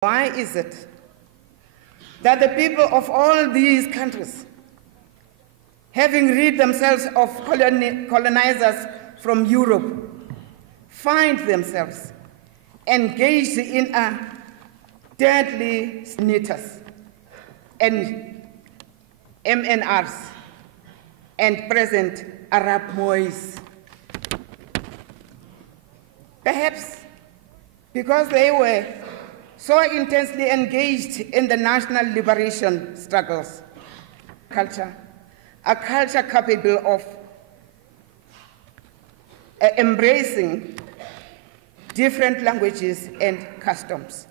Why is it that the people of all these countries, having rid themselves of colonizers from Europe, find themselves engaged in a deadly snitters and MNRs and present Arab Mois? Perhaps because they were so intensely engaged in the national liberation struggles. A culture capable of embracing different languages and customs,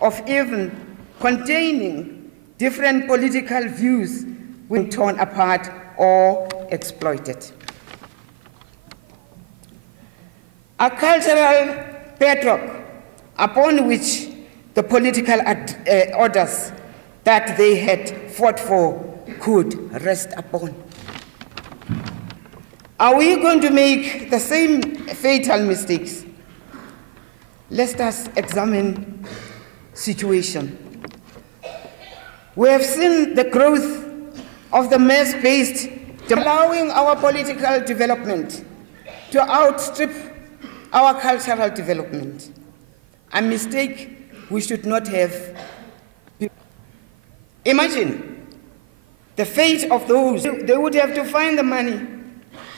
of even containing different political views when torn apart or exploited. A cultural bedrock upon which the political orders that they had fought for could rest upon. Are we going to make the same fatal mistakes? Let us examine the situation. We have seen the growth of the mass-based, allowing our political development to outstrip our cultural development. A mistake we should not have. Imagine the fate of those. They would have to find the money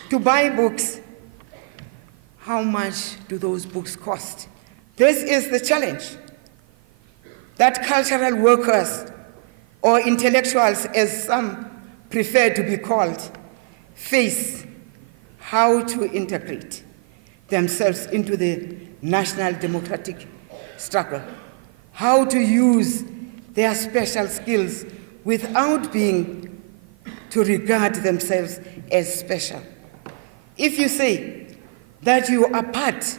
to buy books. How much do those books cost? This is the challenge that cultural workers, or intellectuals as some prefer to be called, face: how to integrate themselves into the national democratic struggle, how to use their special skills without being to regard themselves as special. If you say that you are part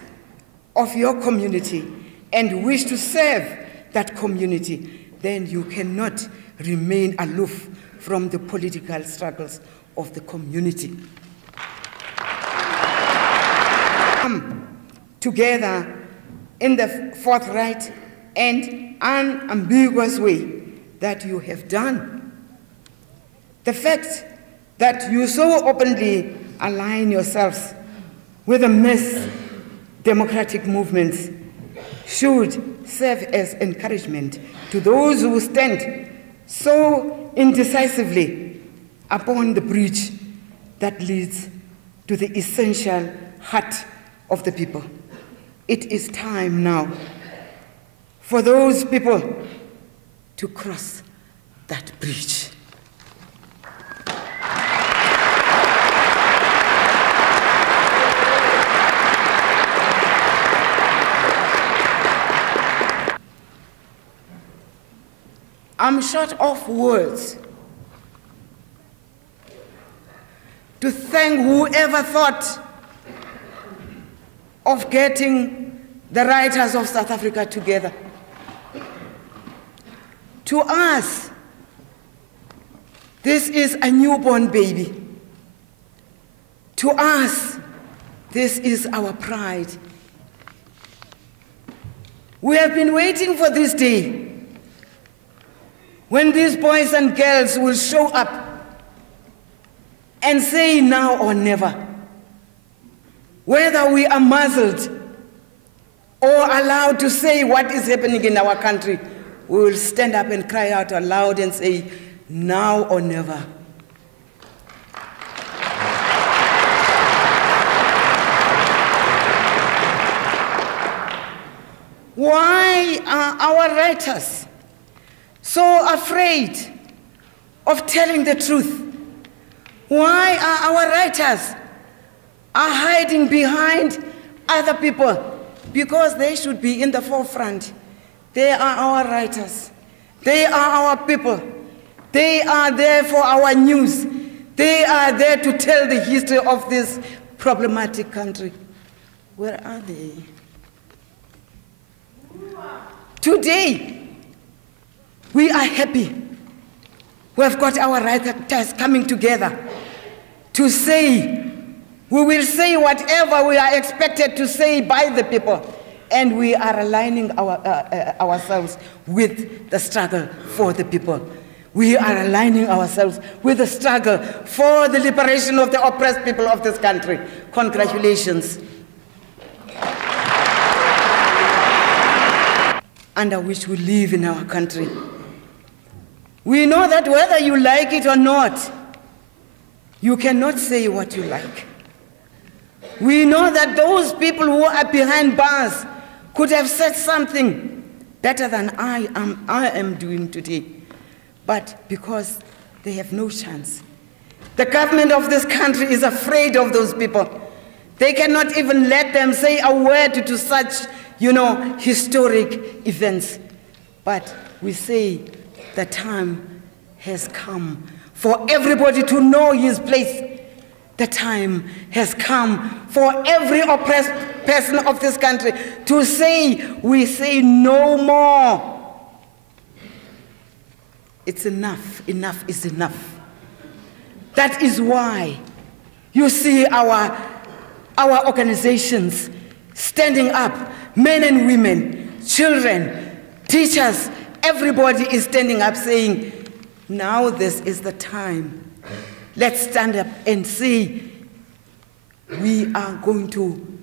of your community and wish to serve that community, then you cannot remain aloof from the political struggles of the community. Come together in the forthright and unambiguous way that you have done. The fact that you so openly align yourselves with the mass democratic movements should serve as encouragement to those who stand so indecisively upon the bridge that leads to the essential heart of the people. It is time now for those people to cross that bridge. I'm short of words to thank whoever thought of getting the writers of South Africa together. To us, this is a newborn baby. To us, this is our pride. We have been waiting for this day when these boys and girls will show up and say now or never. Whether we are muzzled or allowed to say what is happening in our country, we will stand up and cry out aloud and say, now or never. Why are our writers so afraid of telling the truth? Why are our writers hiding behind other people? Because they should be in the forefront. They are our writers. They are our people. They are there for our news. They are there to tell the history of this problematic country. Where are they? Today, we are happy. We have got our writers coming together to say, we will say whatever we are expected to say by the people. and we are aligning ourselves with the struggle for the people. We are aligning ourselves with the struggle for the liberation of the oppressed people of this country. Congratulations. Under which we live in our country. We know that whether you like it or not, you cannot say what you like. We know that those people who are behind bars could have said something better than I am doing today. But because they have no chance. The government of this country is afraid of those people. They cannot even let them say a word to such, historic events. But we say the time has come for everybody to know his place. The time has come for every oppressed person of this country to say, we say no more. It's enough. Enough is enough. That is why you see our organizations standing up, men and women, children, teachers, everybody is standing up saying, now this is the time. Let's stand up and say, we are going to